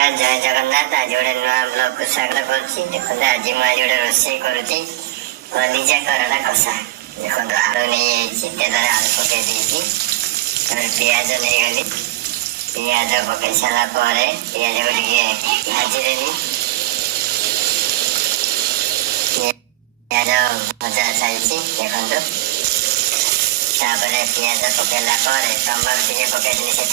जय जगन्नाथ। आज गोटे नुआ ब्लॉग को स्वागत करुच्ची। देखो आज मुझे गोटे रोषे करुच्ची कलिजा कराटा कषा। देखो आलू नहीं तेल आलू पकई देती पिज नहीं गली पिज पकई सारापर पिज को टे भाजीदेली पिज भजा चलती देखो पिज पकईला टमाटो टे पकईदी से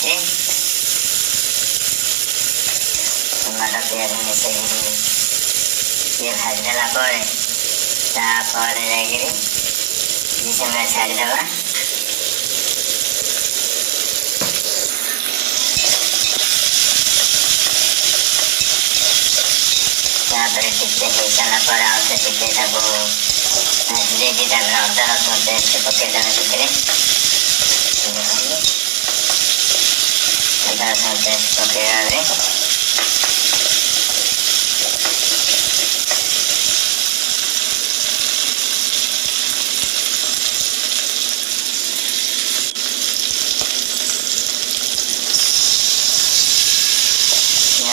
टमाटो पिज मिसे ये भाजदेला जाकि समय छाड़ीदे टे हो सारापर आउे टे भाजी देती अदा रसुण पेस्ट पकईदे अदा रसुण पेस्ट पकड़ा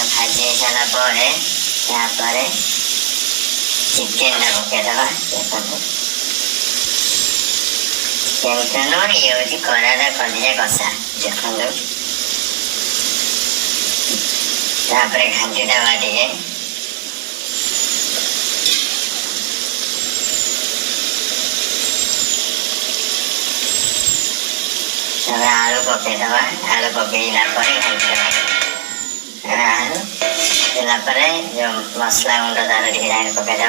भाजी सारापर चिकेन पकईदे चिकेन ये हूँ कराटा कलिजा कषा देखो घाटीदे टे आलू पकईदे आलू पकईला घाटीदे आलू देलापर जो मसला गुंड तार ढेर पकईदे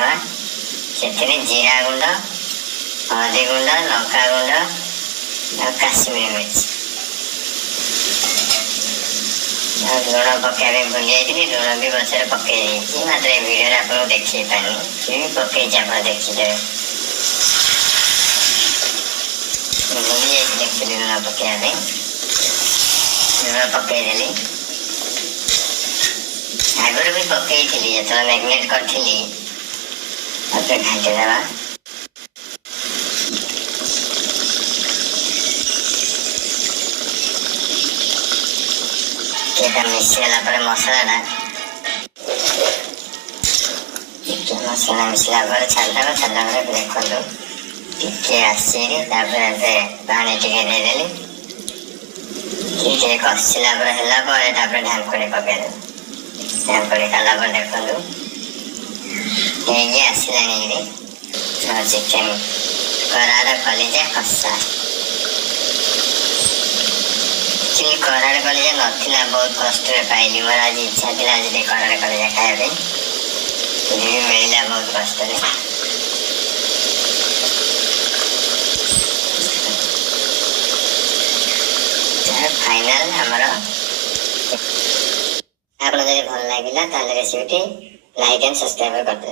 से जीरा गुंड हल्दी गुंड लंका गुंड काश्मीरी मिर्च लुण पकड़ा भूल जाइए लुण भी बस पकई मात्र वीडियो आपको देखी पानी भी पकई आप देखीदे भूली जाइए लुण पकड़ा लुण पकईदेली आगुरी भी पकई जो मैग्नेट करी घाटीदे मिसला मसला मसला मिसला छाड़देव छाड़ा देखो टे आसिक पानी टे देदेली टे कषिला ढाकुणी पकईदे ढाकुणी कलापर देखो आसला चिकेन कराटा कलिजा कषा कराटा कलिजा नाला बहुत कष्ट पाइली मोर आज इच्छा थी आज कराटा कलिजा खाया भी मिलला बहुत कष्ट फाइनल आमर आप भल लगे रेसिपी लाइक एंड सब्सक्राइब करते।